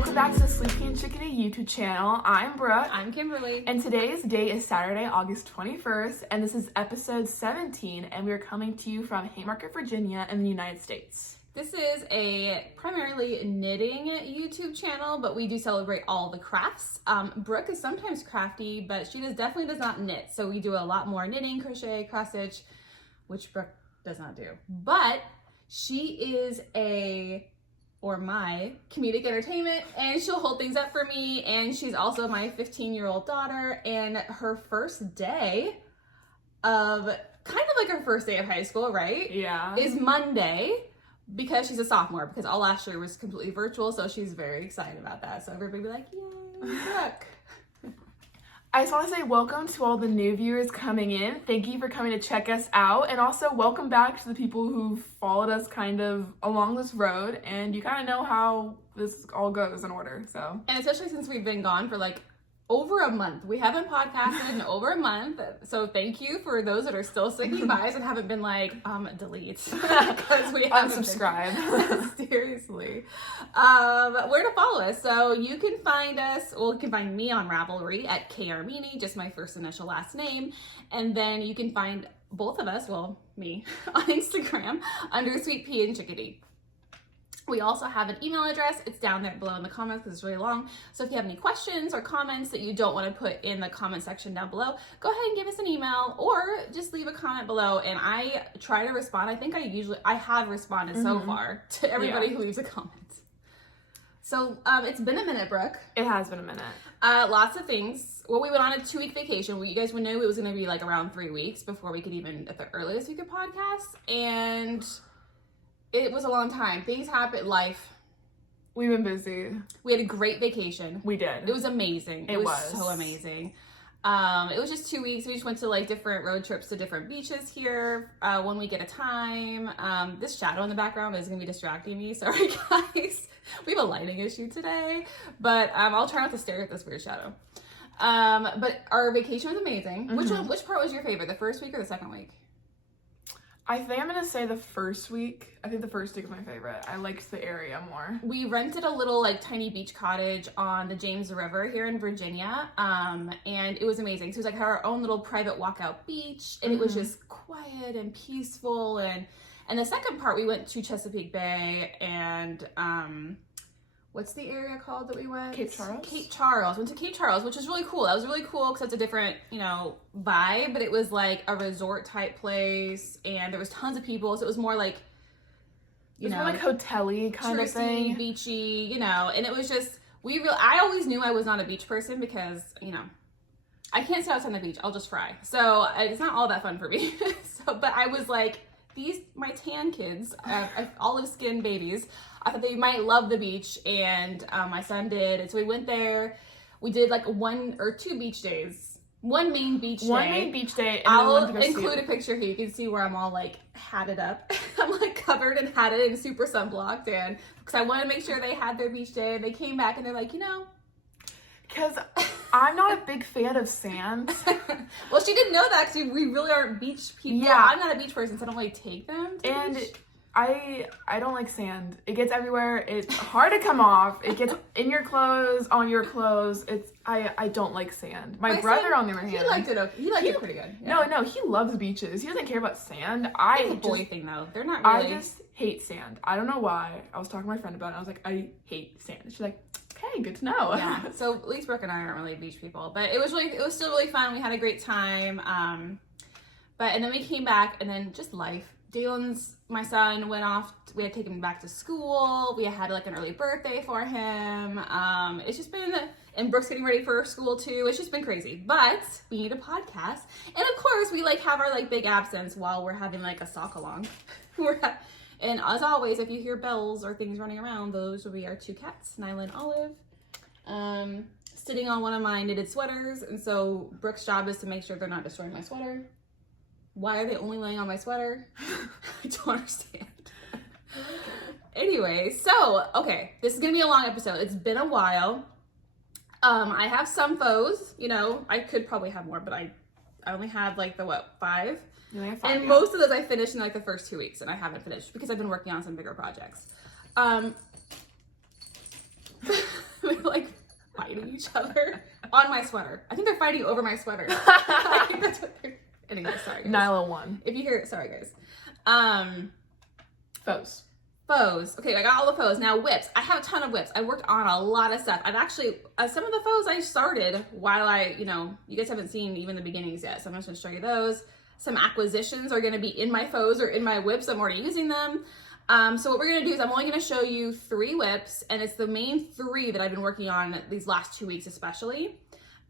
welcome back to the SweetPea Chickadee YouTube channel. I'm Brooke. I'm Kimberly. And today's date is Saturday, August 21st, and this is episode 17, and we are coming to you from Haymarket, Virginia in the United States. This is a primarily knitting YouTube channel, but we do celebrate all the crafts. Brooke is sometimes crafty, but she definitely does not knit. So we do a lot more knitting, crochet, cross stitch, which Brooke does not do. But she is my comedic entertainment, and she'll hold things up for me. And she's also my 15-year-old daughter, and her first day of, kind of like her first day of high school, right? Yeah. Is Monday. Because she's a sophomore, because all last year was completely virtual, so she's very excited about that. So everybody be like, yay, Brooke. I just want to say welcome to all the new viewers coming in. Thank you for coming to check us out. And also welcome back to the people who've followed us kind of along this road. And you kind of know how this all goes in order, so. And especially since we've been gone for like over a month. We haven't podcasted in over a month. So thank you for those that are still sticking by us and haven't been like, delete. Because we haven't unsubscribe. Seriously. Where to follow us. So you can find us, well, you can find me on Ravelry at Karmeni, just my first initial last name. And then you can find both of us, well, me, on Instagram under SweetPea Chickadee. We also have an email address. It's down there below in the comments because it's really long. So if you have any questions or comments that you don't want to put in the comment section down below, go ahead and give us an email or just leave a comment below and I try to respond. I think I have responded so far to everybody who leaves a comment. So it's been a minute, Brooke. It has been a minute. Lots of things. Well, we went on a 2-week vacation. You guys would know it was going to be like around 3 weeks before we could even, at the earliest, we could podcast. And it was a long time. Things happen. Life. We've been busy. We had a great vacation. We did. It was amazing. It was so amazing. It was just 2 weeks. We just went to like different road trips to different beaches here, 1 week at a time. This shadow in the background is going to be distracting me. Sorry, guys. We have a lighting issue today, but I'll try not to stare at this weird shadow. But our vacation was amazing. Which part was your favorite? The first week or the second week? I think I'm going to say the first week. I think the first week was my favorite. I liked the area more. We rented a little like tiny beach cottage on the James River here in Virginia. And it was amazing. So it was like our own little private walkout beach, and it was just quiet and peaceful. And the second part, we went to Chesapeake Bay and, what's the area called that we went? Cape Charles. Cape Charles. Went to Cape Charles, which was really cool. That was really cool because it's a different, vibe, but it was like a resort type place and there was tons of people. So it was more like, more like hotel-y kind of thing. Beachy, and it was just, I always knew I was not a beach person because, I can't sit outside on the beach. I'll just fry. So it's not all that fun for me. But I was like, my tan kids, olive skin babies, I thought they might love the beach, and my son did. And so we went there. We did like 1 or 2 beach days. One main beach day. And I'll include a picture here. You can see where I'm all like hatted up. I'm like covered and hatted and super sunblocked, and because I wanted to make sure they had their beach day. And they came back and they're like, because I'm not a big fan of sand. Well, she didn't know that because we really aren't beach people. Yeah. I'm not a beach person, so I don't really take them to the beach. I don't like sand. It gets everywhere. It's hard to come off. It gets in your clothes, on your clothes. I don't like sand. My brother, on the other hand, he liked it. Okay. He liked it pretty good. Yeah. No, he loves beaches. He doesn't care about sand. It's a boy thing though. They're not really. I just hate sand. I don't know why. I was talking to my friend about it. And I was like, I hate sand. She's like, okay, good to know. Yeah. So at least Brooke and I aren't really beach people, but it was still really fun. We had a great time. And then we came back, and then just life. My son went off. We had taken him back to school. We had like an early birthday for him. It's just been, and Brooke's getting ready for school too. It's just been crazy, but we need a podcast. And of course we like have our like big absence while we're having like a sock along. And as always, if you hear bells or things running around, those will be our 2 cats, Nyla and Olive, sitting on one of my knitted sweaters. And so Brooke's job is to make sure they're not destroying my sweater. Why are they only laying on my sweater? I don't understand. Anyway, so, okay, this is going to be a long episode. It's been a while. I have some faux, I could probably have more, but I only have like 5? You only have 5, and most of those I finished in like the first 2 weeks, and I haven't finished because I've been working on some bigger projects. with like fighting each other on my sweater. I think they're fighting over my sweater. I think that's what they're. Anyway, sorry guys. Nyla 1. If you hear it, sorry guys. Faux. Okay, I got all the faux. Now whips. I have a ton of whips. I worked on a lot of stuff. I've actually, some of the faux I started while I, you guys haven't seen even the beginnings yet. So I'm just gonna show you those. Some acquisitions are gonna be in my faux or in my whips. I'm already using them. So what we're gonna do is I'm only gonna show you 3 whips, and it's the main 3 that I've been working on these last 2 weeks especially.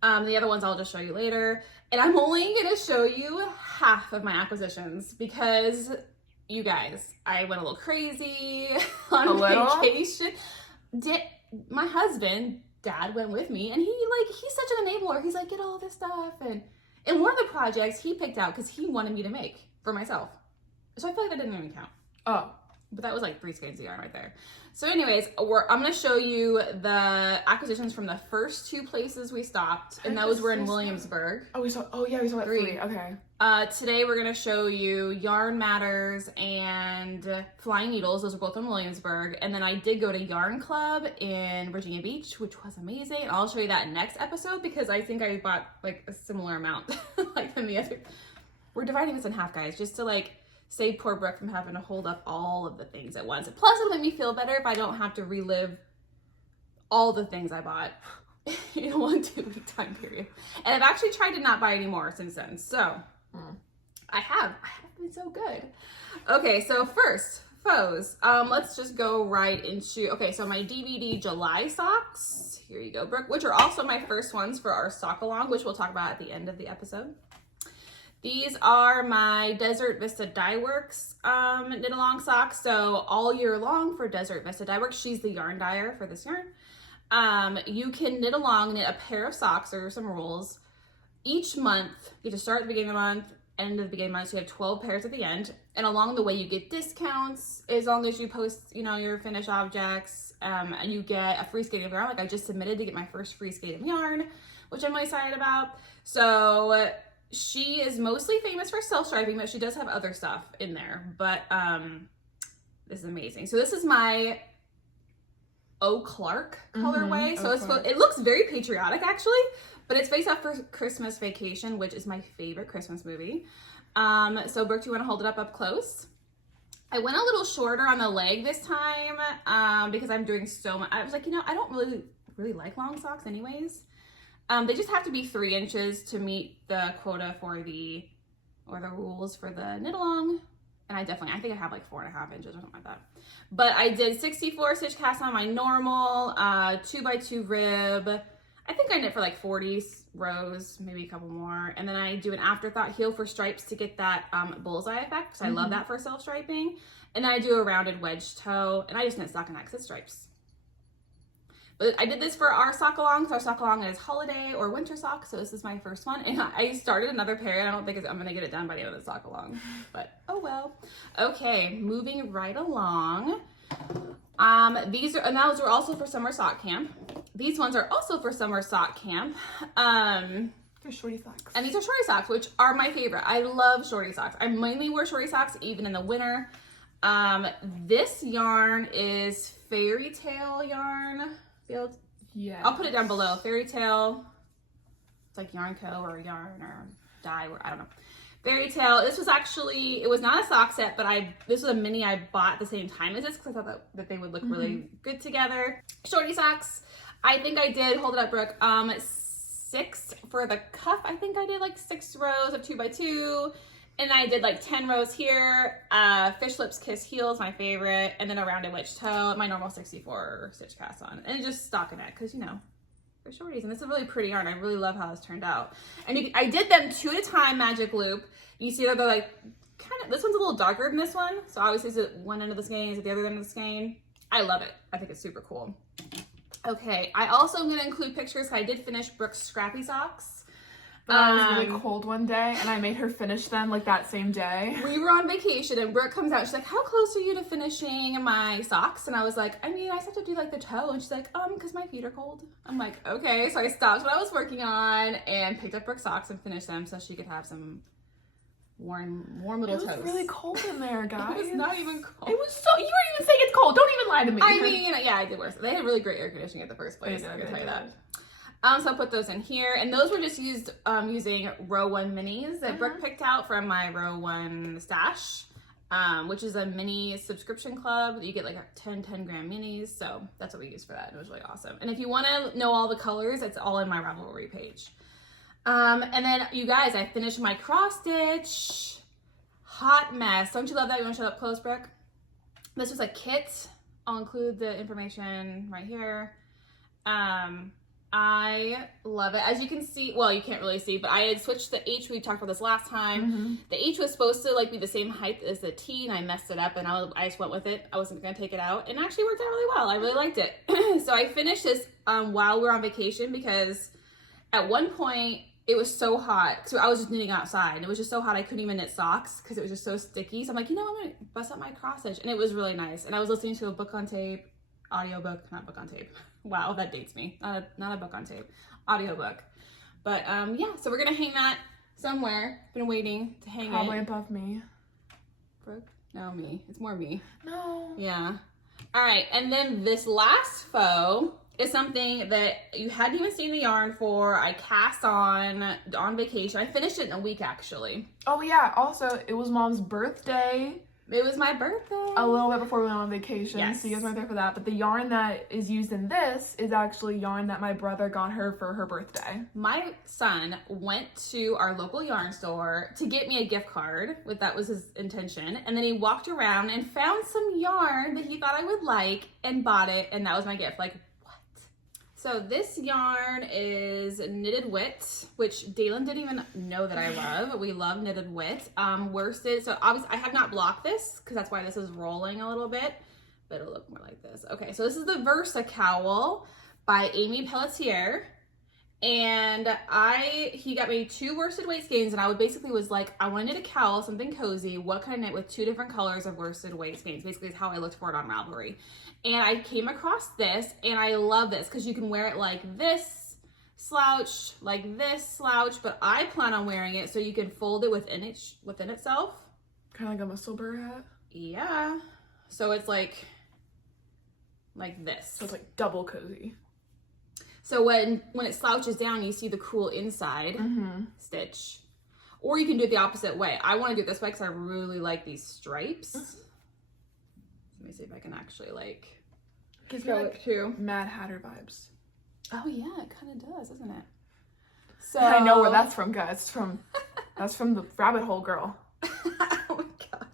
The other ones I'll just show you later. And I'm only gonna show you half of my acquisitions because you guys, I went a little crazy on vacation. My husband, Dad, went with me, and he's such an enabler. He's like, get all this stuff. And one of the projects he picked out because he wanted me to make for myself. So I feel like that didn't even count. Oh. But that was like 3 skeins of yarn right there. So anyways, I'm going to show you the acquisitions from the first 2 places we stopped. And those were in Williamsburg. We saw 3. Okay. Today we're going to show you Yarn Matters and Flying Needles. Those are both in Williamsburg. And then I did go to Yarn Club in Virginia Beach, which was amazing. I'll show you that next episode because I think I bought like a similar amount like than the other. We're dividing this in half, guys, just to like save poor Brooke from having to hold up all of the things at once. Plus, it'll make me feel better if I don't have to relive all the things I bought in a 1-2 week time period. And I've actually tried to not buy any more since then. So, I haven't been so good. Okay, so first, faux. Let's just go right into, okay, so my DVD July socks. Here you go, Brooke, which are also my first ones for our sock along, which we'll talk about at the end of the episode. These are my Desert Vista Dye Works knit along socks. So all year long for Desert Vista Dye Works, she's the yarn dyer for this yarn. You can knit a pair of socks. There are some rules. Each month, you have to start at the beginning of the month, end of the beginning of the month, so you have 12 pairs at the end. And along the way, you get discounts as long as you post, your finished objects, and you get a free skein of yarn. Like I just submitted to get my first free skein of yarn, which I'm really excited about. So she is mostly famous for self-striping, but she does have other stuff in there. But this is amazing. So this is my Eau Clark colorway. So it looks very patriotic actually, but it's based off for Christmas Vacation, which is my favorite Christmas movie. So Brooke, do you want to hold it up close? I went a little shorter on the leg this time because I'm doing so much. I was like, I don't really like long socks anyways. They just have to be 3 inches to meet the quota for the rules for the knit along. And I think I have like 4.5 inches or something like that. But I did 64 stitch casts on my normal, 2x2 rib. I think I knit for like 40 rows, maybe a couple more. And then I do an afterthought heel for stripes to get that bullseye effect. So I love that for self-striping. And then I do a rounded wedge toe, and I just knit stockinette because it's stripes. But I did this for our sock along, because our sock along is holiday or winter sock, so this is my first one. And I started another pair, and I don't think I'm going to get it done by the end of the sock along. But, oh well. Okay, moving right along. Those are also for summer sock camp. These ones are also for summer sock camp. They're Shortie Socks. And these are Shortie Socks, which are my favorite. I love Shortie Socks. I mainly wear Shortie Socks even in the winter. This yarn is Fairy Tale yarn. Yeah. I'll put it down below. Fairy Tale. It's like Yarn Co. or Yarn or Dye, or I don't know. Fairy Tale. This was actually, it was not a sock set, but this was a mini I bought at the same time as this because I thought that they would look really good together. Shortie Socks. I think I did, hold it up, Brooke, 6 for the cuff. I think I did like 6 rows of 2x2. And I did like 10 rows here. Fish Lips Kiss Heels, my favorite. And then a rounded wedge toe, my normal 64 stitch cast on. And just stockinette, because they're shorties. And this is a really pretty yarn. I really love how this turned out. And I did them 2 at a time, magic loop. You see that they're like, this one's a little darker than this one. So obviously it's at one end of the skein, it's at the other end of the skein. I love it. I think it's super cool. Okay, I also am going to include pictures. I did finish Brooke's Scrappy Socks. But I was really cold one day, and I made her finish them like that same day. We were on vacation, and Brooke comes out. She's like, how close are you to finishing my socks? And I was like, I just have to do like the toe. And she's like, because my feet are cold. I'm like, okay. So I stopped what I was working on and picked up Brooke's socks and finished them so she could have some warm little toes. It was really cold in there, guys. It was not even cold. It was so, you weren't even saying it's cold. Don't even lie to me. I mean, yeah, I did worse. They had really great air conditioning at the first place. I can tell you that. So I put those in here, and those were just used using row 1 minis that Brooke picked out from my row 1 stash, which is a mini subscription club. You get like 10 gram minis, so that's what we used for that. It was really awesome. And if you want to know all the colors, it's all in my Ravelry page. And then you guys, I finished my cross stitch. Hot mess. Don't you love that? You want to show up close, Brooke? This was a kit. I'll include the information right here. I love it. As you can see, well, you can't really see, but I had switched the H. We talked about this last time. The H was supposed to like be the same height as the T, and I messed it up, and I just went with it. I wasn't going to take it out, and it actually worked out really well. I really liked it. So I finished this while we were on vacation, because at one point it was so hot. So I was just knitting outside, and it was just so hot I couldn't even knit socks because it was just so sticky. So I'm like, I'm going to bust up my cross stitch, and it was really nice. And I was listening to a book on tape, audiobook, not book on tape. Wow, that dates me. Not a book on tape, audiobook. But yeah, so we're gonna hang that somewhere. Been waiting to hang Probably it. above me. Brooke? No, me. It's more me. No. Yeah. All right, and then this last faux is something that you hadn't even seen the yarn for. I cast on vacation. I finished it in a week, actually. Oh yeah, also it was Mom's birthday. It was my birthday. A little bit before we went on vacation, Yes. so you guys weren't there for that. But the yarn that is used in this is actually yarn that my brother got her for her birthday. My son went to our local yarn store to get me a gift card, that was his intention, and then he walked around and found some yarn that he thought I would like and bought it, and that was my gift. Like, what? So this yarn is Knitted Wit, which Daintylion didn't even know that I love. We love Knitted Wit. Worsted, so obviously I have not blocked this because that's why this is rolling a little bit, but it'll look more like this. Okay, so this is the Versa Cowl by Aimee Pelletier. And he got me 2 worsted weight skeins, and I was like, I want to knit a cowl, something cozy. What can I knit with 2 different colors of worsted weight skeins? Basically is how I looked for it on Ravelry. And I came across this, and I love this because you can wear it like this, slouch, like this, slouch, but I plan on wearing it so you can fold it within itself. Kind of like a musselburr hat. Yeah. So it's like this. So it's like double cozy. So when it slouches down, you see the cool inside stitch. Or you can do it the opposite way. I want to do it this way because I really like these stripes. Let me see if I can actually Gives me like Mad Hatter vibes. Oh yeah, it kind of does, doesn't it? So I know where that's from, guys. That's from the rabbit hole girl. Oh my gosh.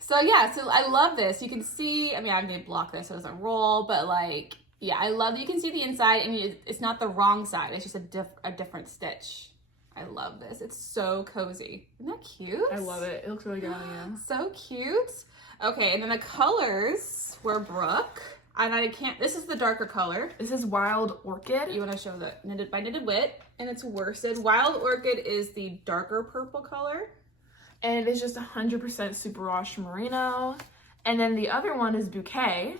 So yeah, so I love this. You can see, I mean, I'm going to block this so it doesn't roll, but yeah, I love that you can see the inside, and it's not the wrong side. It's just a different stitch. I love this. It's so cozy. Isn't that cute? I love it. It looks really good on you. So cute. Okay, and then the colors were Brooke. And this is the darker color. This is Wild Orchid. You want to show the Knitted by Knitted Wit, and it's worsted. Wild Orchid is the darker purple color. And it is just 100% superwash merino. And then the other one is Bouquet.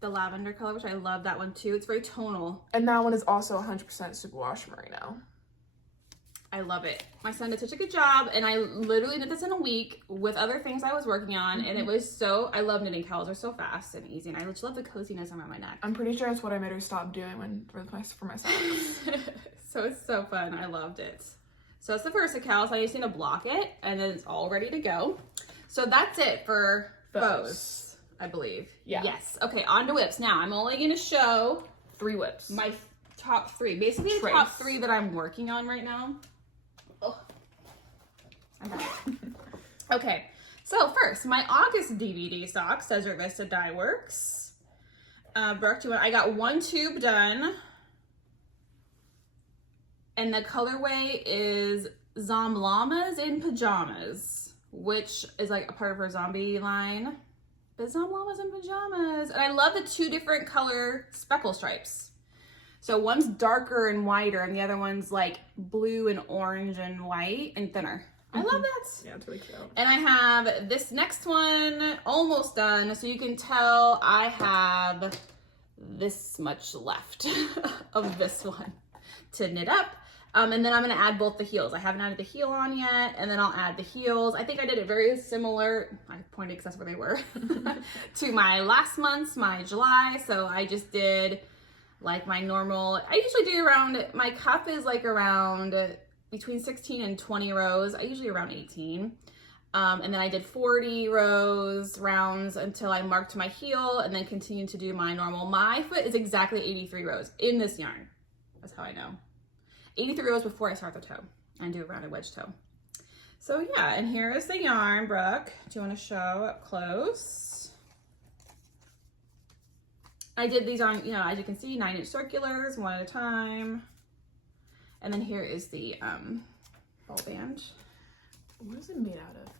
The lavender color, which I love that one too. It's very tonal. And that one is also 100% superwash merino. I love it. My son did such a good job, and I literally did this in a week with other things I was working on, and it was I love knitting cowls. They're so fast and easy, and I just love the coziness around my neck. I'm pretty sure that's what I made her stop doing for my socks. So it's so fun. I loved it. So it's the Versa Cowl, so I just need to block it, and then it's all ready to go. So that's it for bows, I believe. Yeah. Yes. Okay, on to whips. Now, I'm only going to show 3 whips. My top 3. Basically, the top 3 that I'm working on right now. Oh, I'm back. Okay, so first, my August DVD socks, Desert Vista Dye Works. Brooke, I got 1 tube done. And the colorway is Zomlamas in Pajamas, which is like a part of her zombie line. But Zomlamas in Pajamas. And I love the 2 different color speckle stripes. So one's darker and whiter, and the other one's like blue and orange and white and thinner. I love that. Yeah, it's really cute. And I have this next one almost done, so you can tell I have this much left of this one to knit up. And then I'm going to add both the heels. I haven't added the heel on yet, and then I'll add the heels. I think I did it very similar, I pointed because that's where they were, to my last month's, my July. So I just did like my normal, I usually do around, my cuff is like around between 16 and 20 rows. I usually around 18. And then I did 40 rounds until I marked my heel, and then continued to do my normal. My foot is exactly 83 rows in this yarn. That's how I know. 83 rows before I start the toe and do a rounded wedge toe. So yeah, and here is the yarn, Brooke. Do you want to show up close? I did these on, you know, as you can see, 9-inch circulars, one at a time. And then here is the ball band. What is it made out of?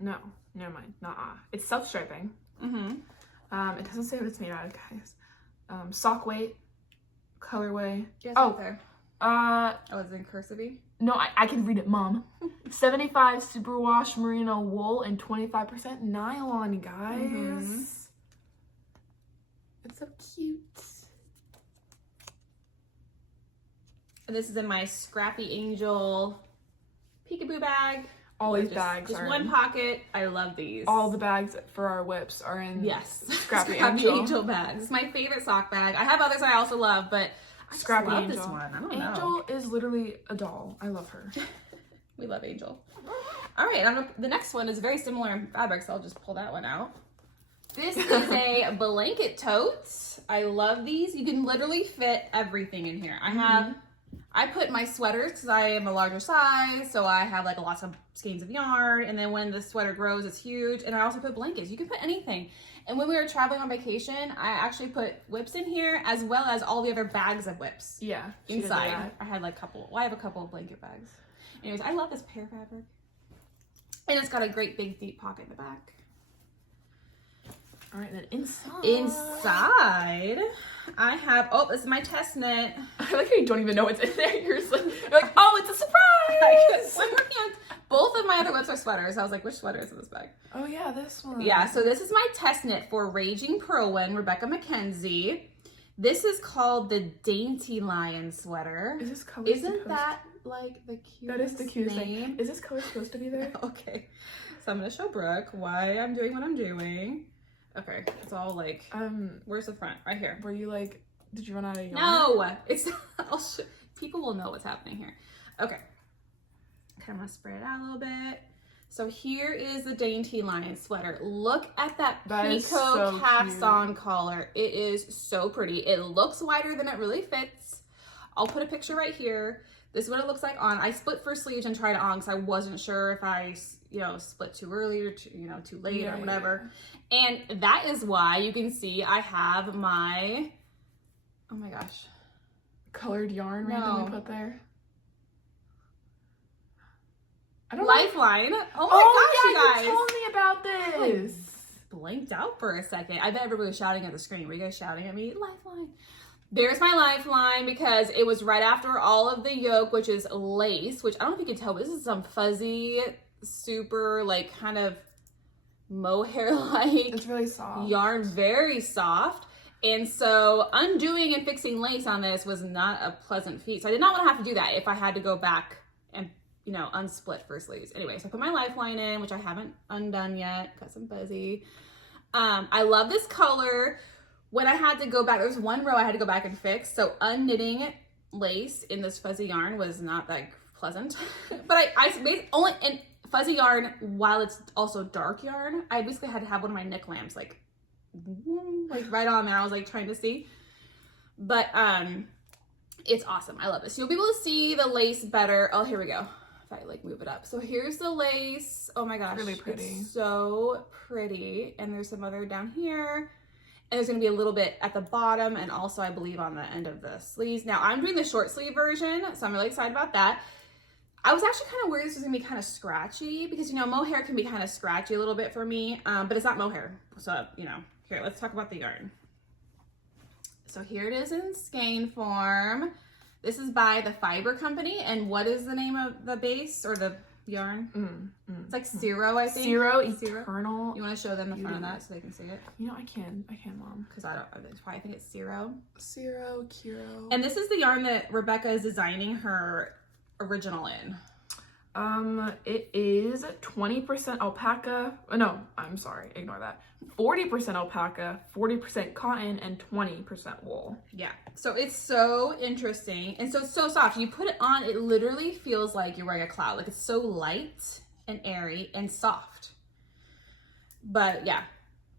No, never mind, not It's self-striping. It doesn't say what it's made out of, guys. Sock weight, colorway. Yes, right there. Oh, it's in cursive? No, I can read it, Mom. 75 superwash merino wool and 25% nylon, guys. It's so cute. And this is in my Scrappy Angel peekaboo bag. All these bags just are one pocket. I love these. All the bags for our whips are in Scrappy Angel bags. It's my favorite sock bag. I have others I also love, but I Scrappy love Angel. This one. I don't know. Angel is literally a doll. I love her. We love Angel. All right, the next one is very similar in fabric, so I'll just pull that one out. This is a blanket tote. I love these. You can literally fit everything in here. I put my sweaters because I am a larger size, so I have like lots of skeins of yarn, and then when the sweater grows, it's huge. And I also put blankets. You can put anything. And when we were traveling on vacation, I actually put whips in here as well as all the other bags of whips. Yeah. Inside. I had like I have a couple of blanket bags. Anyways, I love this pear fabric. And it's got a great big deep pocket in the back. All right, then inside. Inside, I have, this is my test knit. I like how you don't even know what's in there. You're like, oh, it's a surprise. I'm working on, both of my other whips are sweaters. I was like, which sweater is in this bag? Oh yeah, this one. Yeah, so this is my test knit for Raging Purlwind, Rebecca McKenzie. This is called the Daintylion sweater. Is this color Isn't that like the cutest That is the cutest name? thing. Is this color supposed to be there? Okay, so I'm gonna show Brooke why I'm doing what I'm doing. Okay, it's all like, where's the front? Right here. Were you like, did you run out of yarn? No, it's, people will know what's happening here. Okay, kind of spread it out a little bit. So here is the Daintylion sweater. Look at that Pico cast on collar. It is so pretty. It looks wider than it really fits. I'll put a picture right here. This is what it looks like on. I split for sleeves and tried it on because I wasn't sure if I, split too early or too late or whatever. Yeah. And that is why you can see I have my, oh my gosh. Colored yarn randomly put there. I don't Lifeline. Know. Oh my gosh, you guys. You told me about this. I blanked out for a second. I bet everybody was shouting at the screen. Were you guys shouting at me? Lifeline. There's my Lifeline because it was right after all of the yoke, which is lace, which I don't know if you can tell, but this is some fuzzy, super like kind of mohair-like. It's really soft. Yarn, very soft. And so undoing and fixing lace on this was not a pleasant feat. So I did not want to have to do that if I had to go back and, unsplit for sleeves. Anyway, so I put my Lifeline in, which I haven't undone yet because I'm busy. I love this color. When I had to go back, there was one row I had to go back and fix. So unknitting lace in this fuzzy yarn was not that pleasant. But I made only in fuzzy yarn while it's also dark yarn. I basically had to have one of my Nick lamps like right on there. I was like trying to see. But it's awesome. I love this. You'll be able to see the lace better. Oh, here we go. If I like move it up. So here's the lace. Oh my gosh. Really pretty. It's so pretty. And there's some other down here. And there's going to be a little bit at the bottom and also I believe on the end of the sleeves. Now I'm doing the short sleeve version, so I'm really excited about that. I was actually kind of worried this was going to be kind of scratchy because, mohair can be kind of scratchy a little bit for me, but it's not mohair. So, here, let's talk about the yarn. So here it is in skein form. This is by the Fiber Company. And what is the name of the base or the yarn. It's like Zero, I think. Zero Eternal. You want to show them the front of that so they can see it? You know, I can, Mom. Because I probably think it's Zero. Zero, Kiro. And this is the yarn that Rebecca is designing her original in. It is 20% alpaca. No, I'm sorry, ignore that. 40% alpaca, 40% cotton, and 20% wool. Yeah. So it's so interesting. And so it's so soft. You put it on, it literally feels like you're wearing a cloud. Like it's so light and airy and soft. But yeah,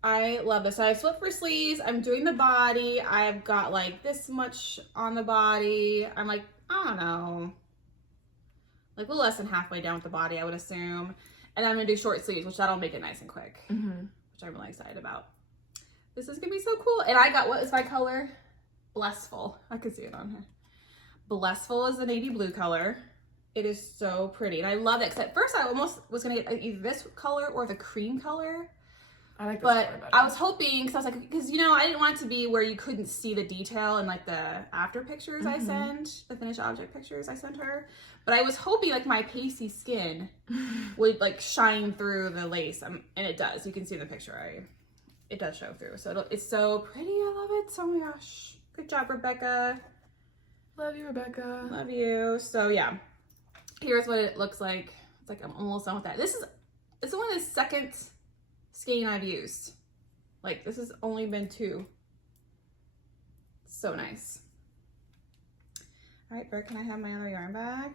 I love this. So I have split for sleeves. I'm doing the body. I've got like this much on the body. I'm like, I don't know, like a little less than halfway down with the body, I would assume. And I'm gonna do short sleeves, which that'll make it nice and quick, which I'm really excited about. This is gonna be so cool. And I got, what is my color? Blessful. I can see it on here. Blessful is the navy blue color. It is so pretty. And I love it, because at first I almost was gonna get either this color or the cream color. I like this but color better. I was hoping, because I was like, because you know, I didn't want it to be where you couldn't see the detail in like the after pictures I send, the finished object pictures I sent her. But I was hoping like my pasty skin would like shine through the lace, and it does. You can see in the picture, it does show through. So it's so pretty. I love it. Oh my gosh, good job, Rebecca. Love you, Rebecca. Love you. So yeah, here's what it looks like. It's like I'm almost done with that. It's only the second skein I've used. Like this has only been 2. So nice. All right, Bert, can I have my other yarn back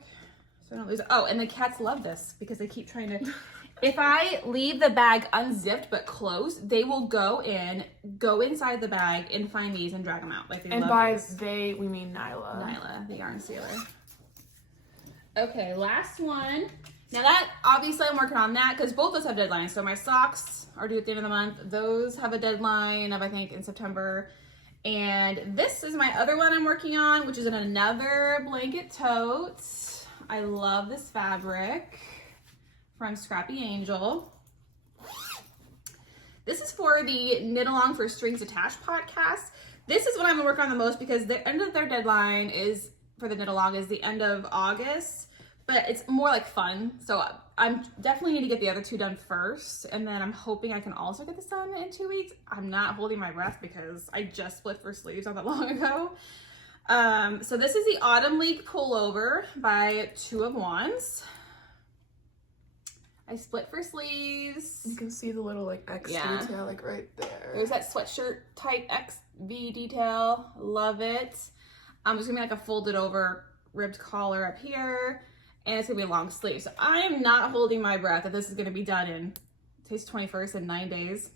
so I don't lose it? Oh, and the cats love this because they keep trying to, if I leave the bag unzipped but closed, they will go inside the bag and find these and drag them out. Like they love by these. they, we mean Nyla. Nyla, the yarn sealer. Okay, last one. Now that, obviously I'm working on that because both of us have deadlines. So my socks are due at the end of the month. Those have a deadline of, I think, in September. And this is my other one I'm working on, which is in another blanket tote. I love this fabric from Scrappy Angel. This is for the Knit Along for Strings Attached podcast. This is what I'm gonna work on the most because the end of their deadline is, for the Knit Along, is the end of August. But it's more like fun, so I'm definitely need to get the other 2 done first, and then I'm hoping I can also get this done in 2 weeks. I'm not holding my breath because I just split for sleeves not that long ago. So this is the Autumn League Pullover by 2 of Wands. I split for sleeves. You can see the little like X detail like right there. There's that sweatshirt type XV detail. Love it. I'm just gonna be like a folded over ribbed collar up here. And it's gonna be a long sleeve. So I am not holding my breath that this is gonna be done in, today's 21st, in 9 days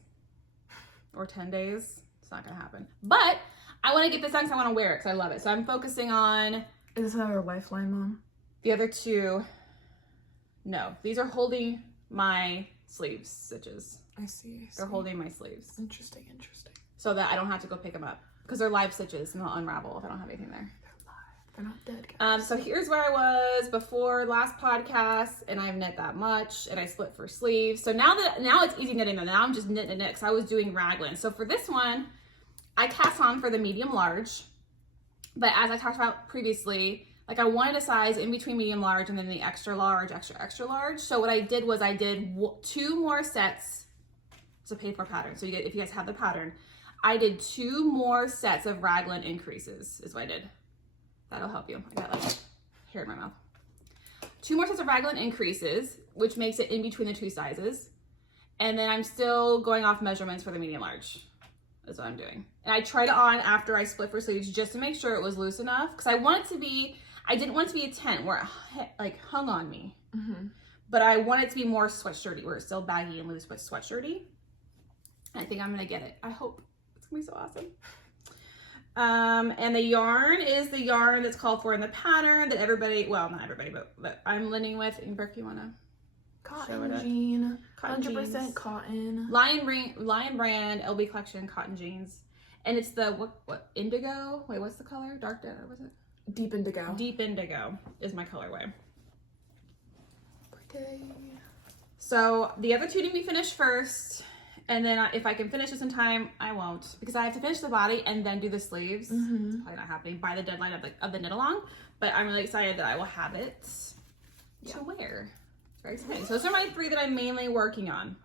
or 10 days. It's not gonna happen. But I wanna get this done because I wanna wear it because I love it. So I'm focusing on. Is this another lifeline, Mom? The other 2, no. These are holding my sleeves stitches. I see. They're holding my sleeves. Interesting. So that I don't have to go pick them up because they're live stitches and they'll unravel if I don't have anything there. They're not dead, guys. So here's where I was before last podcast, and I've knit that much, and I split for sleeves. So now it's easy knitting. Now I'm just knitting because I was doing raglan. So for this one, I cast on for the medium large, but as I talked about previously, like I wanted a size in between medium large and then the extra large, extra large. So what I did was I did 2 more sets. It's a paid for pattern. So if you guys have the pattern, I did 2 more sets of raglan increases is what I did. That'll help you. I got like hair in my mouth. 2 more sets of raglan increases, which makes it in between the 2 sizes. And then I'm still going off measurements for the medium large. That's what I'm doing. And I tried it on after I split for sleeves just to make sure it was loose enough. Because I didn't want it to be a tent where it like hung on me. But I want it to be more sweatshirty, where it's still baggy and loose, but sweatshirty. I think I'm gonna get it. I hope. It's gonna be so awesome. And the yarn is the yarn that's called for in the pattern that everybody, well, not everybody, but I'm knitting with. Brooke, you wanna? Cotton jean, Cotton 100% jeans. cotton. Lion brand LB collection cotton jeans, and it's the what indigo? Wait, what's the color? Dark, was it? Deep indigo. Deep indigo is my colorway. Pretty. So the other 2 need to be finished first. And then if I can finish this in time, I won't, because I have to finish the body and then do the sleeves. It's probably not happening by the deadline of the knit along, but I'm really excited that I will have it to wear. It's very exciting. So those are my 3 that I'm mainly working on.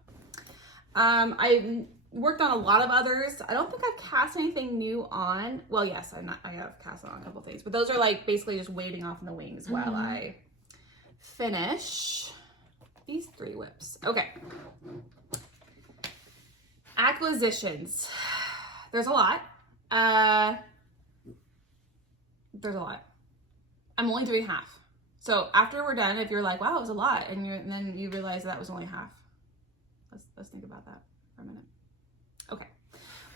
I worked on a lot of others. I don't think I've cast anything new on. Well, yes, I have cast on a couple things, but those are like basically just waving off in the wings while I finish these 3 whips. Okay. Acquisitions. There's a lot. There's a lot. I'm only doing half. So after we're done, if you're like, wow, it was a lot, and then you realize that was only half. Let's think about that for a minute. Okay.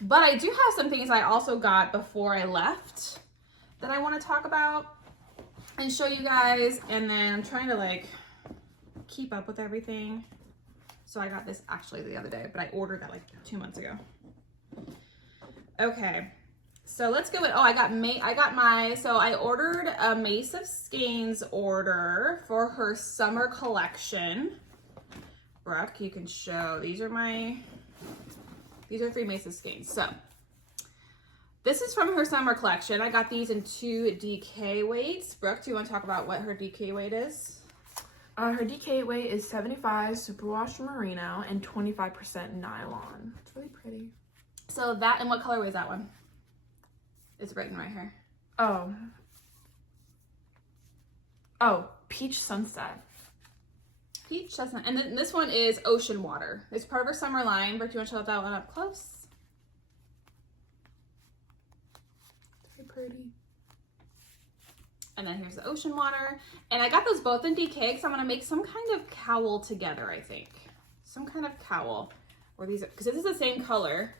But I do have some things I also got before I left that I want to talk about and show you guys. And then I'm trying to like keep up with everything. So I got this actually the other day, but I ordered that like 2 months ago. Okay. So let's go with, I ordered a Mace of Skeins order for her summer collection. Brooke, you can show, these are 3 Mace of Skeins. So this is from her summer collection. I got these in 2 DK weights. Brooke, do you want to talk about what her DK weight is? Her DK weight is 75 superwash merino and 25% nylon. It's really pretty. So that, and what colorway is that one? It's written right here. Oh, Peach Sunset. Peach Sunset. And then this one is Ocean Water. It's part of her summer line. Brooke, do you want to show that one up close? Very pretty. And then here's the Ocean Water. And I got those both in DK because I'm going to make some kind of cowl together, I think. Some kind of cowl. Or these, because this is the same color.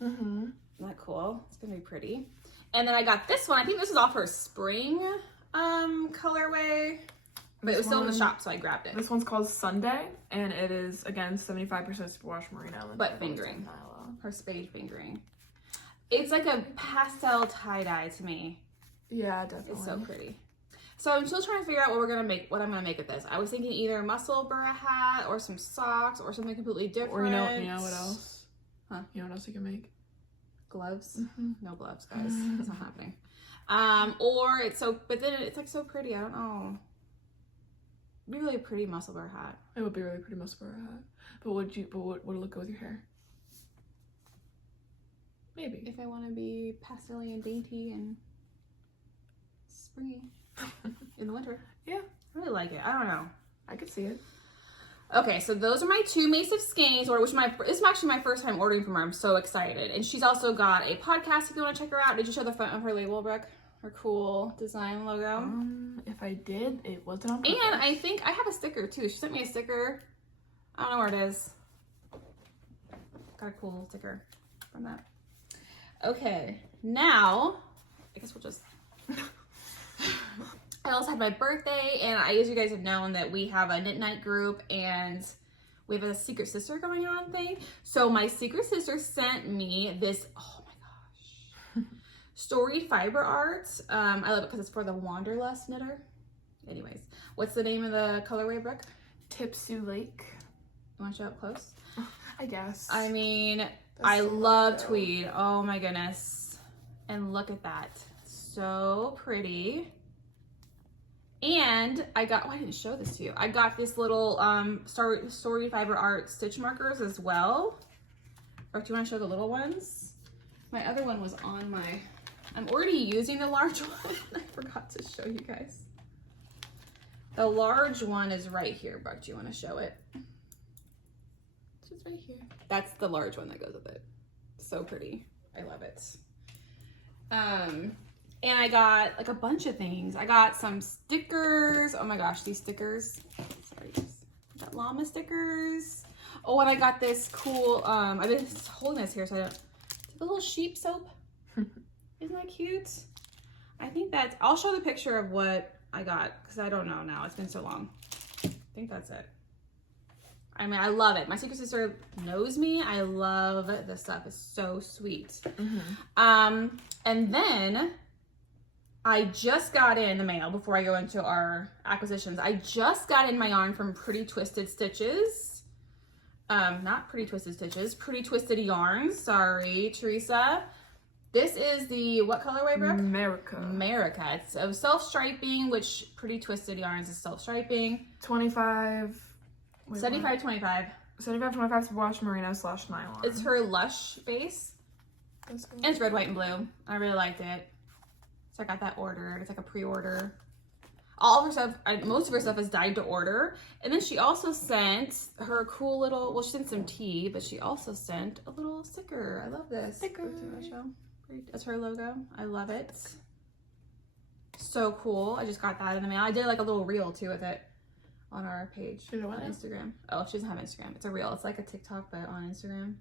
Isn't that cool? It's going to be pretty. And then I got this one. I think this is off her spring colorway. But it was still in the shop, so I grabbed it. This one's called Sunday, and it is, again, 75% superwash merino. But fingering. Her spade fingering. It's like a pastel tie-dye to me. Yeah, definitely. It's so pretty. So I'm still trying to figure out what I'm gonna make with this. I was thinking either a muscle burra hat or some socks or something completely different. Or you know what else? Huh? You know what else you can make? Gloves? No gloves, guys. That's not happening. But then it's like so pretty. I don't know. It'd be really a pretty muscle burra hat. It would be a really pretty muscle burra hat. But what would it look good with your hair? Maybe. If I want to be pastel-y and dainty and springy in the winter. Yeah. I really like it. I don't know. I could see it. Okay, so those are my 2 Mace of Skeins order, which this is actually my first time ordering from her. I'm so excited. And she's also got a podcast if you want to check her out. Did you show the front of her label, Brooke? Her cool design logo? If I did, it wasn't on purpose. And I think I have a sticker too. She sent me a sticker. I don't know where it is. Got a cool sticker from that. Okay, now, I guess we'll just... I also had my birthday, and as you guys have known that we have a knit night group, and we have a secret sister going on thing. So my secret sister sent me this, oh my gosh, storied fiber art. I love it because it's for the Wanderlust knitter. Anyways, what's the name of the colorway, Brooke? Tipsy Lake. You want to show up close? I guess. I mean, I love tweed. Oh my goodness. And look at that. So pretty. And I got, I didn't show this to you. I got this little storied fiber art stitch markers as well. Or do you want to show the little ones? My other one was on my, I'm already using the large one. I forgot to show you guys. The large one is right here, Brooke. Do you want to show it? It's just right here. That's the large one that goes with it. So pretty. I love it. And I got like a bunch of things. I got some stickers. Oh my gosh, these stickers. Sorry, I got llama stickers. Oh, and I got this cool, I've been holding this here so I don't, the little sheep soap. Isn't that cute? I think that's, I'll show the picture of what I got because I don't know now. It's been so long. I think that's it. I mean, I love it. My secret sister knows me. I love this stuff. It's so sweet. And then I just got in the mail before I go into our acquisitions. I just got in my yarn from Pretty Twisted Stitches. Not Pretty Twisted Stitches, Pretty Twisted Yarns. Sorry, Teresa. This is the, what colorway, Brooke? America. It's of self-striping, which Pretty Twisted Yarns is self-striping. 25 Wait, 75-25. 75-25 wash merino / nylon. It's her Lush base. That's good. And it's red, white, and blue. I really liked it. So I got that ordered. It's like a pre-order. All of her stuff, most of her stuff is dyed to order. And then she also sent her cool little, well, she sent some tea, but she also sent a little sticker. I love this. Sticker. That's her logo. I love it. So cool. I just got that in the mail. I did like a little reel too with it on our page on Instagram. Oh, she doesn't have Instagram. It's a reel. It's like a TikTok, but on Instagram.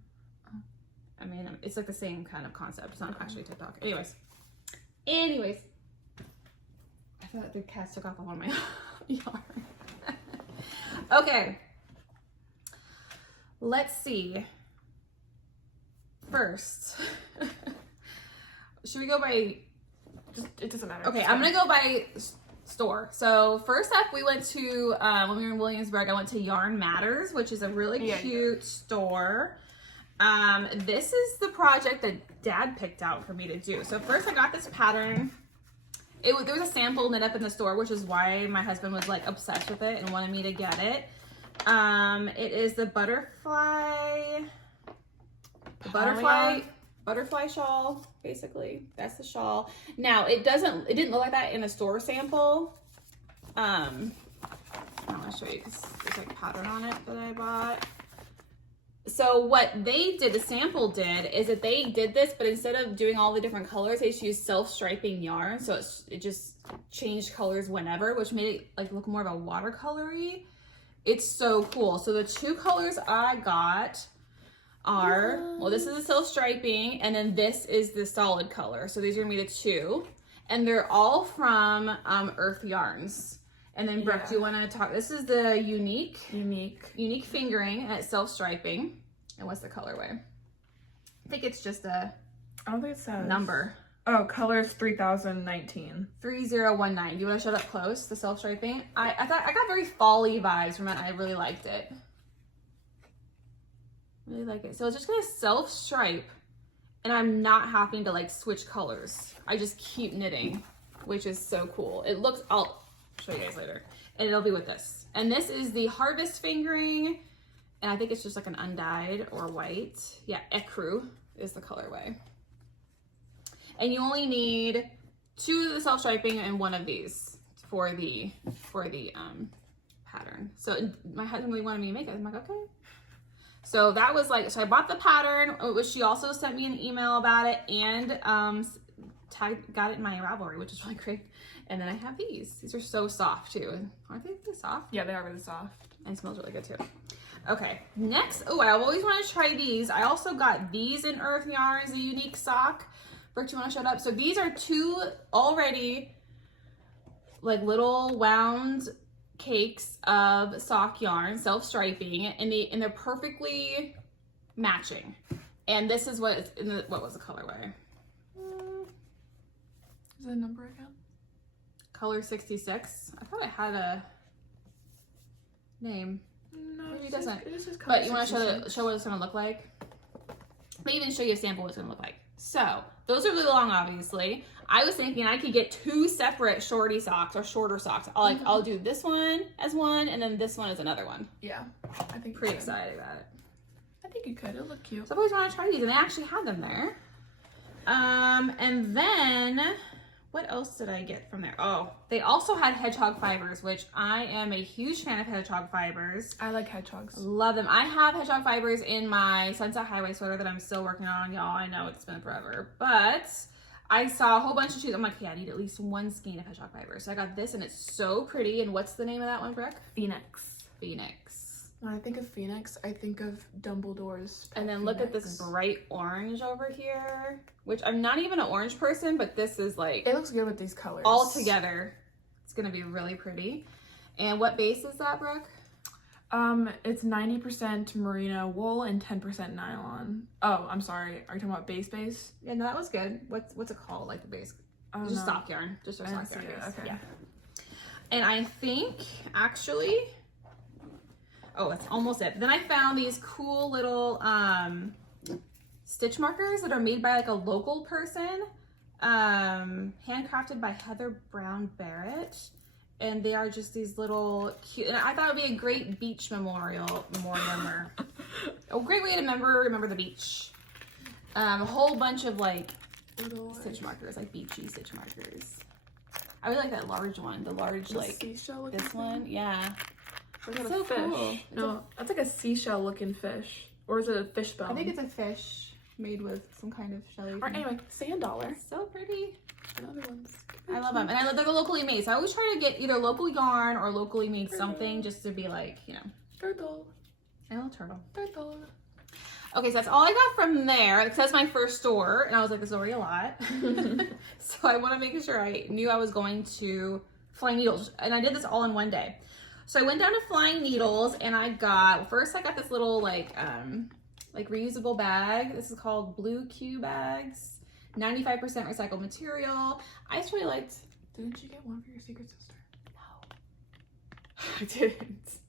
I mean, it's like the same kind of concept. It's not actually TikTok. Anyways. I feel like the cats took off all my yarn. Okay. Let's see. First. Should we go by... It doesn't matter. Okay, I'm going to go by store. So first up, we went to, when we were in Williamsburg, I went to Yarn Matters, which is a really cute store. This is the project that Dad picked out for me to do. So first I got this pattern. There was a sample knit up in the store, which is why my husband was like obsessed with it and wanted me to get it. It is the butterfly shawl, basically. That's the shawl. Now it didn't look like that in the store sample. I want to show you because there's like a pattern on it that I bought. So what they did, the sample did, is that they did this, but instead of doing all the different colors, they just used self-striping yarn. So it just changed colors whenever, which made it like look more of a watercolory. It's so cool. So the two colors I got are, well, this is the self-striping, and then this is the solid color. So these are gonna be the two. And they're all from Earth Yarns. And then Brooke, do you want to talk? This is the unique fingering, and it's self-striping. And what's the colorway? I think it's just a I don't think it says number. Oh, colors 3019. 3019. Do you want to show it up close? The self-striping. I thought I got very fall-y vibes from it. I really liked it. Really like it. So it's just gonna self-stripe, and I'm not having to like switch colors. I just keep knitting, which is so cool. It looks. I'll show you guys later, and it'll be with this. And this is the Harvest fingering, and I think it's just like an undyed or white. Yeah, Ecru is the colorway. And you only need 2 of the self-striping and 1 of these for the pattern. So my husband really wanted me to make it. I'm like, okay. So that was like, so I bought the pattern, which she also sent me an email about it, and got it in my Ravelry, which is really great. And then I have these. These are so soft too. Aren't they really soft? Yeah, they are really soft. And it smells really good too. Okay, next, oh, I always want to try these. I also got these in Earth Yarns, the unique sock. Brooke, do you want to show it up? So these are 2 already like little wound cakes of sock yarn, self-striping, and they're perfectly matching. And this is what what was the colorway? Is it a number again? Color 66. I thought it had a name. No, maybe it doesn't. It just but you want to show what it's going to look like? Maybe even show you a sample of what it's going to look like. So those are really long, obviously. I was thinking I could get 2 separate shorty socks or shorter socks. I'll do this one as one, and then this one as another one. Yeah, I think pretty excited about it. I think you could. It'll look cute. So I've always wanted to try these, and they actually had them there. And then what else did I get from there? Oh, they also had hedgehog fibers, which I am a huge fan of hedgehog fibers. I like hedgehogs. Love them. I have hedgehog fibers in my Sunset Highway sweater that I'm still working on, y'all. I know it's been forever, but I saw a whole bunch of shoes. I'm like, yeah, I need at least 1 skein of hedgehog fibers. So I got this, and it's so pretty. And what's the name of that one, Brooke? Phoenix. Phoenix. When I think of Phoenix, I think of Dumbledore's pet. And then look at this bright orange over here, which I'm not even an orange person, but this is like... It looks good with these colors. All together. It's going to be really pretty. And what base is that, Brooke? It's 90% merino wool and 10% nylon. Oh, I'm sorry. Are you talking about base? Yeah, no, that was good. What's it called, like the base? It's just sock yarn. Just a sock yarn base. Okay. Yeah. And I think, actually... Oh, that's almost it. Then I found these cool little stitch markers that are made by like a local person, handcrafted by Heather Brown Barrett. And they are just these little cute, and I thought it would be a great beach memorial. A great way to remember the beach. A whole bunch of like little stitch markers, like beachy stitch markers. I really like that large one, the large like seashell this one. Yeah. It's so a fish. cool. No, that's like a seashell looking fish. Or is it a fish bone? I think it's a fish made with some kind of shelly. Or anyway, sand dollar. So pretty. Another one's I love them. And I love they're locally made. So I always try to get either local yarn or locally made something just to be like, you know. Turtle. I love turtle. Turtle. Okay, so that's all I got from there. It says my first store, and I was like, this is already a lot. So I want to make sure I knew I was going to Flying Needles, and I did this all in one day. So I went down to Flying Needles, and I got this little like reusable bag. This is called Blue Q bags, 95% recycled material. I just really liked. Didn't you get one for your secret sister? No, I didn't.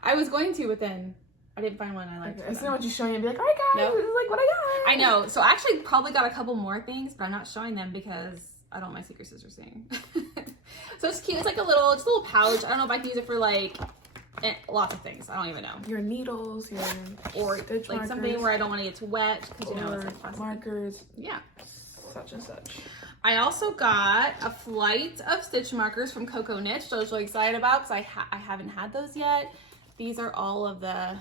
I was going to, but then I didn't find one I liked. Okay, I just didn't want you showing it and be like, all right guys, Nope. this is like what I got. I know. So I actually probably got a couple more things, but I'm not showing them because I don't want my secret sister seeing. So it's cute. It's like a little pouch. I don't know if I can use it for like lots of things. I don't even know. Your needles, your or stitch like markers, something where I don't want to get too wet because you know it's like plastic. Markers. Yeah. Such and such. I also got a flight of stitch markers from Coco Knit, which I was really excited about because I haven't had those yet. These are all of the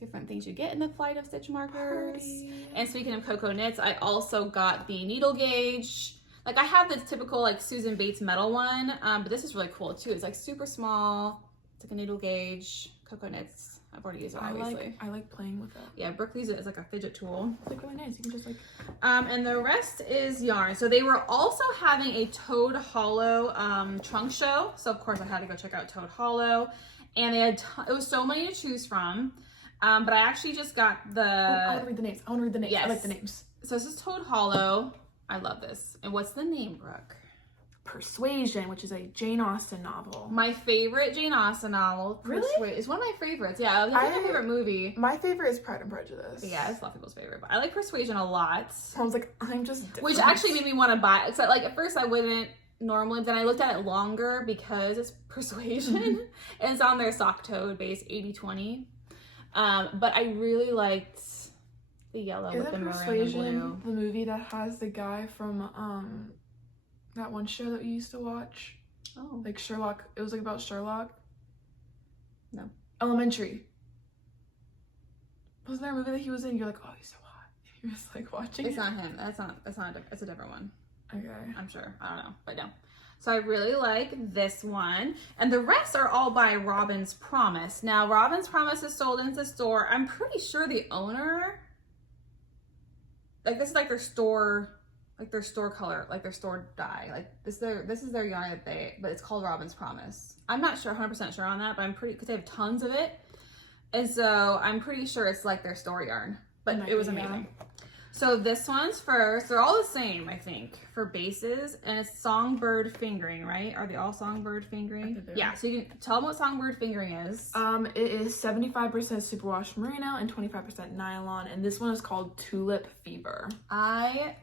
different things you get in the flight of stitch markers. Party. And And speaking of Coco Knits, I also got the needle gauge. Like I have this typical like Susan Bates metal one, but this is really cool too. It's like super small. It's like a needle gauge. Coco Knits. I've already used it obviously. I like playing with it. Yeah, Brooke uses it as like a fidget tool. It's like really nice. You can just like. And the rest is yarn. So they were also having a Toad Hollow trunk show. So of course I had to go check out Toad Hollow. And they had it was so many to choose from. But I actually just got the. I want to read the names. Yes. I like the names. So this is Toad Hollow. I love this. And what's the name, Brooke? Persuasion, which is a Jane Austen novel. My favorite Jane Austen novel. Really? It's one of my favorites. Yeah, it's my favorite movie. My favorite is Pride and Prejudice. Yeah, it's a lot of people's favorite. But I like Persuasion a lot. I was like, I'm just different. Which actually made me want to buy it. So like at first I wouldn't normally, then I looked at it longer because it's Persuasion. And it's on their sock toad base 80/20. But I really liked the yellow with the maroon and Persuasion blue. the movie that has the guy from that one show that we used to watch? Oh. Like Sherlock. It was like about Sherlock. No. Elementary. Wasn't there a movie that he was in? You're like, oh, he's so hot. You're just like watching It's it. not him. It's a different one. Okay. I'm sure. I don't know. But no. So I really like this one. And the rest are all by Robin's Promise. Now, Robin's Promise is sold into the store. I'm pretty sure the owner, like this is like their store color, like their store dye. Like this is their yarn but it's called Robin's Promise. I'm not sure, 100% sure on that, but I'm pretty, because they have tons of it. And so I'm pretty sure it's like their store yarn, but it was amazing. So this one's first. They're all the same, I think, for bases, and it's Songbird Fingering, right? Are they all Songbird Fingering? Yeah, so you can tell them what Songbird Fingering is. It is 75% superwash merino and 25% nylon, and this one is called Tulip Fever. I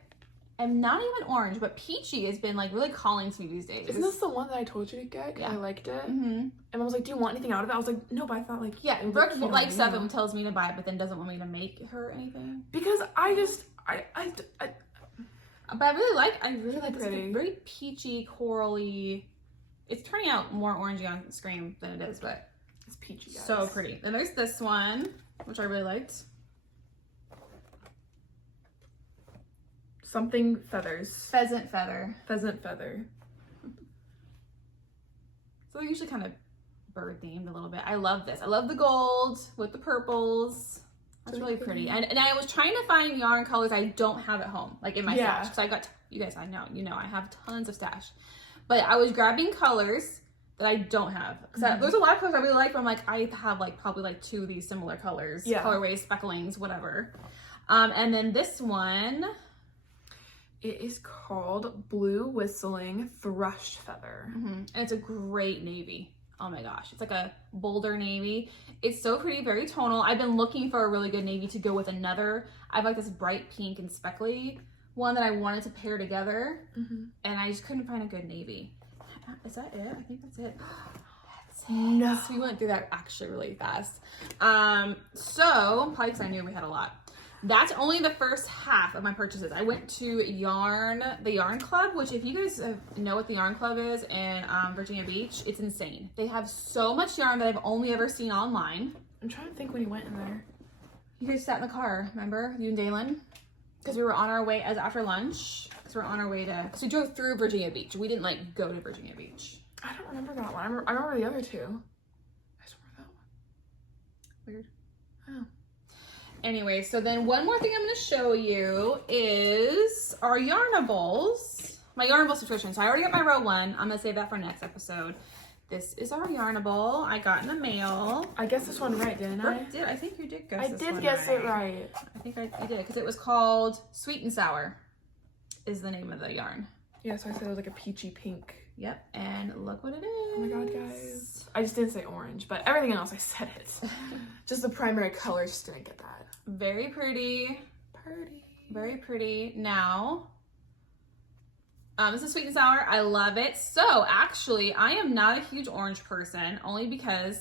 am not even orange, but Peachy has been like really calling to me these days. Isn't this the one that I told you to get? Yeah. I liked it. Mm-hmm. And I was like, do you want anything out of it? I was like, no, but I thought like... Yeah, Brooke likes stuff and tells me to buy it, but then doesn't want me to make her anything. Because I But I really like this. pretty. Very peachy, corally. It's turning out more orangey on screen than it is, but it's peachy, guys. So pretty. Then there's this one, which I really liked. Something feathers. Pheasant feather. Pheasant feather. So they're usually kind of bird themed a little bit. I love this. I love the gold with the purples. That's really pretty. And I was trying to find yarn colors I don't have at home, like in my stash. Because I got, you guys, I have tons of stash. But I was grabbing colors that I don't have. Because there's a lot of colors I really like, but I'm like, I have like probably like 2 of these similar colors. Yeah. Colorways, specklings, whatever. And then this one. It is called Blue Whistling Thrush Feather. And it's a great navy. Oh my gosh, it's like a bolder navy. It's so pretty, very tonal. I've been looking for a really good navy to go with another. I've like this bright pink and speckly one that I wanted to pair together, and I just couldn't find a good navy. Is that it? I think that's it. That's it. No. So we went through that actually really fast. So probably because I knew we had a lot. That's only the first half of my purchases. I went to the Yarn Club, which if you guys know what the Yarn Club is in Virginia Beach, it's insane. They have so much yarn that I've only ever seen online. I'm trying to think when you went in there. You guys sat in the car, remember? You and Daintylion? Because we were on our way after lunch. Because we were on our way to, because we drove through Virginia Beach. We didn't like go to Virginia Beach. I don't remember that one. I remember the other two. I just remember that one. Weird. Oh. Anyway, so then one more thing I'm going to show you is our Yarnables. My Yarnable subscription. So I already got my row one. I'm going to save that for next episode. This is our Yarnable I got in the mail. I guessed this one right, didn't I? I think you did guess I this did one guess right. it right. I think I did because it was called Sweet and Sour is the name of the yarn. Yeah, so I said it was like a peachy pink. Yep, and look what it is. Oh my god, guys. I just didn't say orange, but everything else I said it. Just the primary colors, just didn't get that. Very pretty. Pretty. Very pretty. Now, this is Sweet and Sour. I love it. So, actually, I am not a huge orange person, only because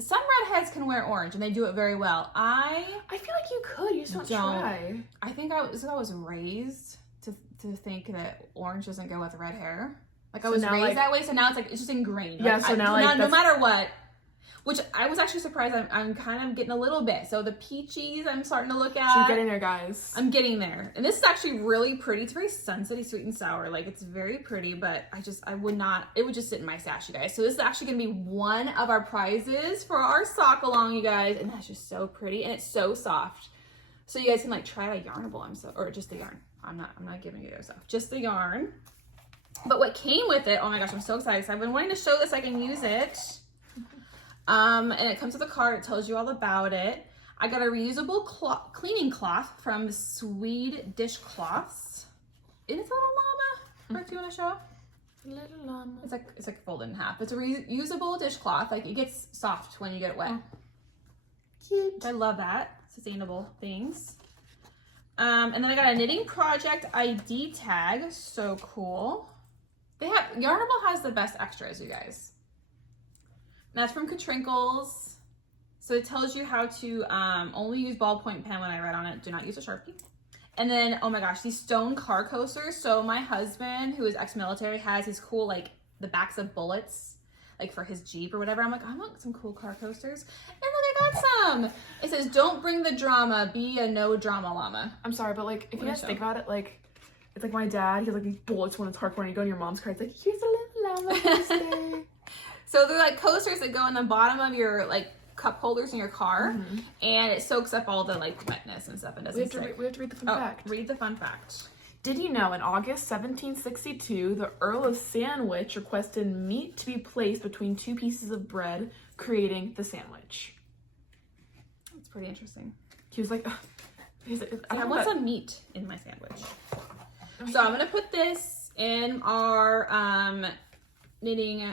some redheads can wear orange, and they do it very well. I feel like you could. You just don't try. I think I was raised to think that orange doesn't go with red hair. Like I was raised that way, so now it's just ingrained. Yeah, like, so now no matter what, which I was actually surprised. I'm kind of getting a little bit. So the peaches I'm starting to look at. She's getting there, guys. I'm getting there, and this is actually really pretty. It's very Sunsetty Sweet and Sour. Like it's very pretty, but I would not. It would just sit in my stash, you guys. So this is actually gonna be one of our prizes for our sock along, you guys, and that's just so pretty and it's so soft. So you guys can like try a Yarnable. Or just the yarn. I'm not giving you those stuff. Just the yarn. But what came with it, oh my gosh, I'm so excited. I've been wanting to show this, I can use it. And it comes with a card, it tells you all about it. I got a reusable cleaning cloth from Swede Dishcloths. And it's a little llama. Brooke, do you want to show? Little llama. It's like folded in half. It's a reusable dishcloth. Like it gets soft when you get it wet. Cute. I love that. Sustainable things. And then I got a knitting project ID tag. So cool. Yarnable has the best extras, you guys. And that's from Katrinkles. So it tells you how to only use ballpoint pen when I write on it. Do not use a Sharpie. And then, oh my gosh, these stone car coasters. So my husband, who is ex-military, has these cool, like, the backs of bullets, like for his Jeep or whatever. I'm like, I want some cool car coasters. And look, I got some. It says, don't bring the drama, be a no drama llama. I'm sorry, but like, if you guys think about it, like, it's like my dad, he has like these bullets when it's hard when you go in your mom's car. It's like, here's a little llama for this day. So they're like coasters that go in the bottom of your like cup holders in your car, and it soaks up all the like wetness and stuff and doesn't stick. We have to read the fun fact. Read the fun fact. Did you know in August 1762, the Earl of Sandwich requested meat to be placed between two pieces of bread, creating the sandwich? That's pretty interesting. He was like, I want some meat in my sandwich. So I'm gonna put this in our knitting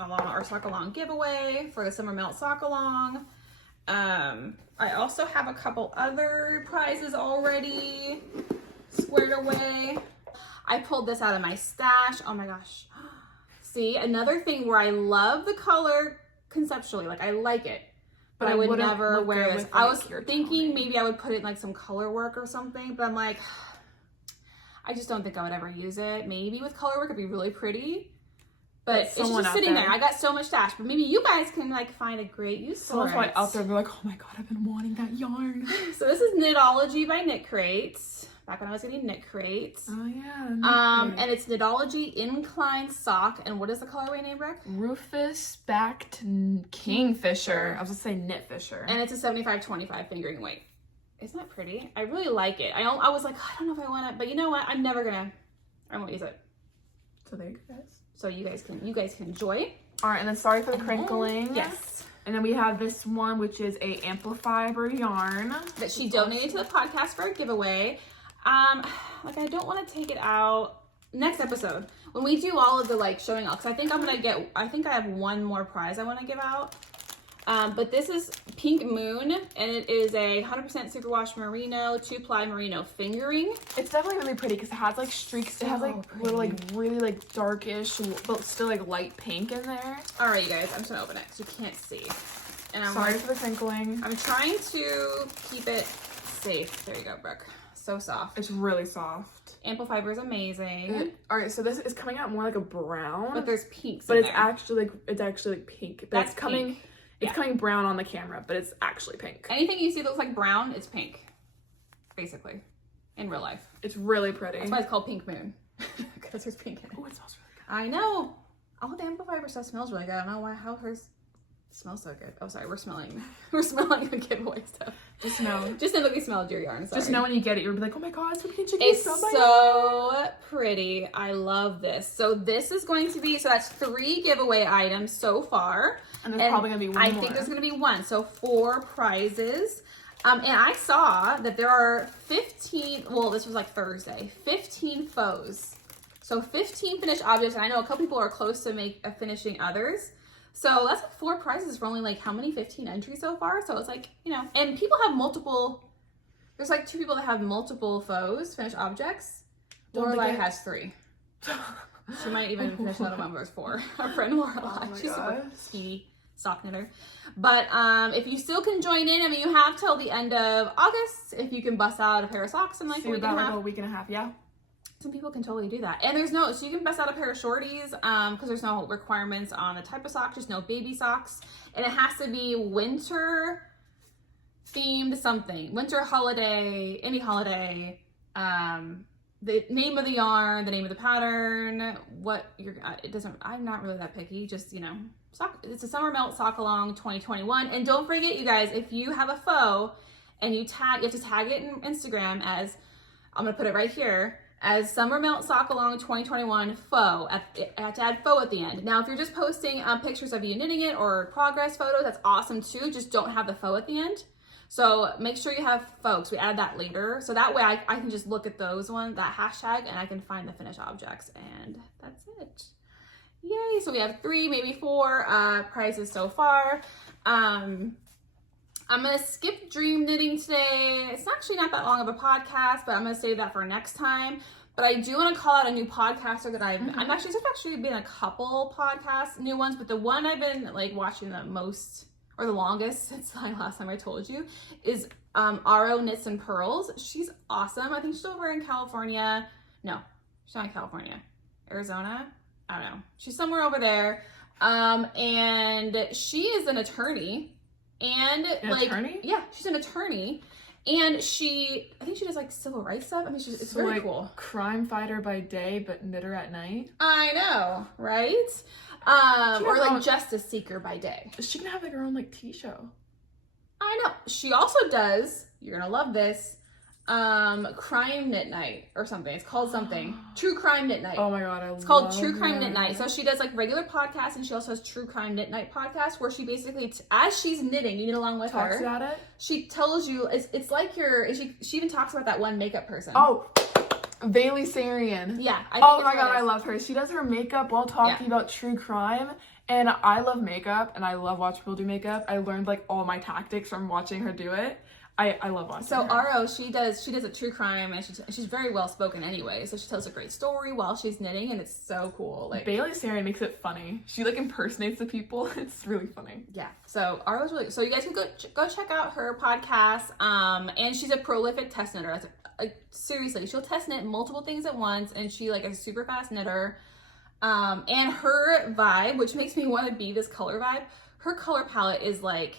along our sock along giveaway for the summer melt sock along. I also have a couple other prizes already squared away. I pulled this out of my stash. Oh my gosh. See, another thing where I love the color conceptually, like I like it, but I would never wear this. I was thinking maybe I would put it in like some color work or something, but I'm like, I just don't think I would ever use it. Maybe with color work it'd be really pretty, but it's just sitting there. I got so much stash, but maybe you guys can like find a great use for it. Someone's probably out there, they're like, oh my god, I've been wanting that yarn. So this is Knitology by Knit Crates. Back when I was getting Knit Crates. Oh yeah. And it's Knitology Inclined Sock. And what is the colorway name, Rick? Rufous Backed Kingfisher. I was gonna say Knit Fisher. And it's a 75-25 fingering weight. Isn't that pretty? I really like it. I was like, I don't know if I want it, but you know what? I won't use it. So there you go, guys. So you guys can enjoy. All right, and then sorry for the crinkling. Yes. And then we have this one, which is a Amplifier yarn that she donated to the podcast for a giveaway. Like I don't want to take it out next episode when we do all of the like showing out, because I think I have one more prize I want to give out. But this is Pink Moon, and it is a 100% superwash merino, 2-ply merino fingering. It's definitely really pretty because it has like streaks. It has like little like really like darkish, but still like light pink in there. All right, you guys, I'm just gonna open it because you can't see. And I'm sorry for the crinkling. I'm trying to keep it safe. There you go, Brooke. So soft. It's really soft. Ample fiber is amazing. All right, so this is coming out more like a brown, but there's pinks. But in it's there. actually like pink. But That's it's coming. pink. It's coming brown on the camera, but it's actually pink. Anything you see that looks like brown, it's pink, basically, in real life. It's really pretty. That's why it's called Pink Moon, because there's pink in it. Oh, it smells really good. I know. All the ample fiber stuff smells really good. I don't know how hers smells so good. Oh, sorry, we're smelling the giveaway stuff. Just know. Just know that we smelled your yarn. Sorry. Just know when you get it, you'll be like, oh my god, SweetPea Chickadee It's so pretty. I love this. So this is going to be, so that's 3 giveaway items so far. And there's probably gonna be one more. I think there's gonna be one. So 4 prizes. And I saw that there are 15, well, this was like Thursday, 15 faux. So 15 finished objects. And I know a couple people are close to finishing others. So that's like 4 prizes for only like how many? 15 entries so far. So it's like, you know, and people have multiple, there's like 2 people that have multiple faux, finished objects. Lorelai has 3. She might even finish another one, but there's 4. Our friend Lorelai, she's super speedy sock knitter. But if you still can join in, I mean, you have till the end of August if you can bust out a pair of socks in like a week and a half. A week and a half, yeah. Some people can totally do that. And so you can bust out a pair of shorties because there's no requirements on the type of sock, just no baby socks. And it has to be winter themed something. Winter holiday, any holiday, the name of the yarn, the name of the pattern, I'm not really that picky, just, you know, it's a summer melt sock along 2021. And don't forget, you guys, if you have a faux and you have to tag it in Instagram as, I'm gonna put it right here, as Summer Melt Sock Along 2021 faux. I have to add faux at the end. Now, if you're just posting pictures of you knitting it or progress photos, that's awesome too. Just don't have the faux at the end. So make sure you have faux. We add that later. So that way I can just look at that hashtag, and I can find the finished objects, and that's it. Yay, so we have 3, maybe 4 prizes so far. I'm going to skip dream knitting today. It's actually not that long of a podcast, but I'm going to save that for next time. But I do want to call out a new podcaster that there's actually been a couple podcasts, new ones, but the one I've been like watching the most or the longest since the last time I told you is Aro Knits and Pearls. She's awesome. I think she's over in California. No, she's not in California. Arizona? I don't know. She's somewhere over there. And she is an attorney. And attorney? Yeah, she's an attorney, and I think she does like civil rights stuff. I mean, it's very cool. Crime fighter by day, but knitter at night. I know, right? Or like justice seeker by day. She can have like her own like tea show. I know. She also does. You're gonna love this. Crime Knit Night or something. It's called something. True Crime Knit Night. Oh my god, it's called True Crime Knit Night. So she does like regular podcasts, and she also has True Crime Knit Night podcast where she basically, as she's knitting, you knit along with her. Talks about it. She tells you it's like she even talks about that one makeup person. Oh, Bailey Sarian. Yeah. Oh my god, I love her. She does her makeup while talking about true crime. And I love makeup, and I love watching people do makeup. I learned like all my tactics from watching her do it. I love watching her. Aro, she does a true crime, and she's very well spoken anyway. So she tells a great story while she's knitting, and it's so cool. Like Bailey Sarian makes it funny. She like impersonates the people. It's really funny. Yeah. So Aro's really. So you guys can go check out her podcast. And she's a prolific test knitter. Seriously, she'll test knit multiple things at once, and she like is a super fast knitter. And her vibe, which makes me want to be this color vibe. Her color palette is like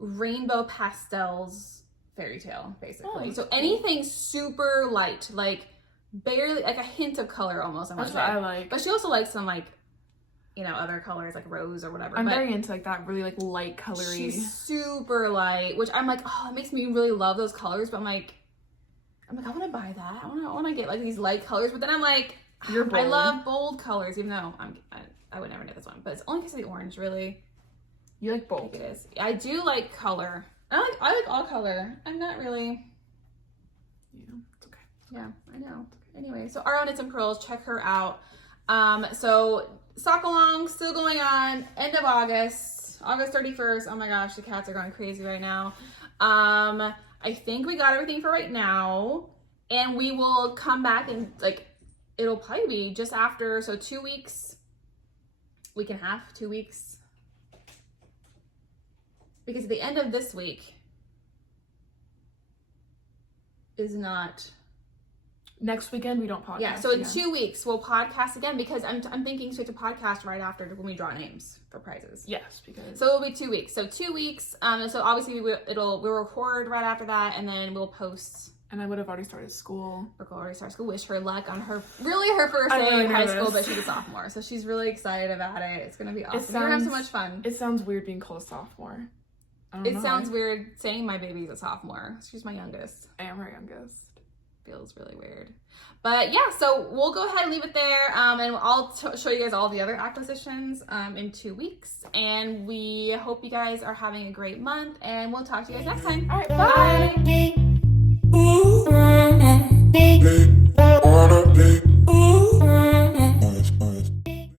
rainbow pastels fairy tale, basically. So anything super light, like barely like a hint of color almost. That's what I like. But she also likes some like, you know, other colors like rose or whatever. I'm very into like that really like light colory. She's super light, which I'm like, oh, it makes me really love those colors. But I'm like, I want to buy that. I want to get like these light colors. But then I'm like, you're bold. I love bold colors, even though I would never knit this one. But it's only because of the orange, really. You like bold. I think it is. I do like color. I like all color. I'm not really. Yeah, it's okay. Yeah, I know. Anyway, so Aro Knits and Pearls, check her out. So sock along still going on. End of August. August 31st. Oh my gosh, the cats are going crazy right now. I think we got everything for right now, and we will come back and like, it'll probably be just after, so 2 weeks, week and a half, 2 weeks. Because at the end of this week is not... Next weekend, we don't podcast. Yeah, so in 2 weeks, we'll podcast again because I'm thinking straight to podcast right after when we draw names for prizes. Yes, because... So it'll be 2 weeks. So 2 weeks. So obviously we'll record right after that, and then we'll post. And I would have already started school. Brooke will already start school. Wish her luck on her first day in high school, but she's a sophomore, so she's really excited about it. It's gonna be awesome. We're gonna have so much fun. It sounds weird being called a sophomore. It sounds weird saying my baby's a sophomore. She's my youngest. I am her youngest. Feels really weird, but yeah, so we'll go ahead and leave it there, and I'll show you guys all the other acquisitions in 2 weeks, and we hope you guys are having a great month, and we'll talk to you guys next time. All right, bye. Bye.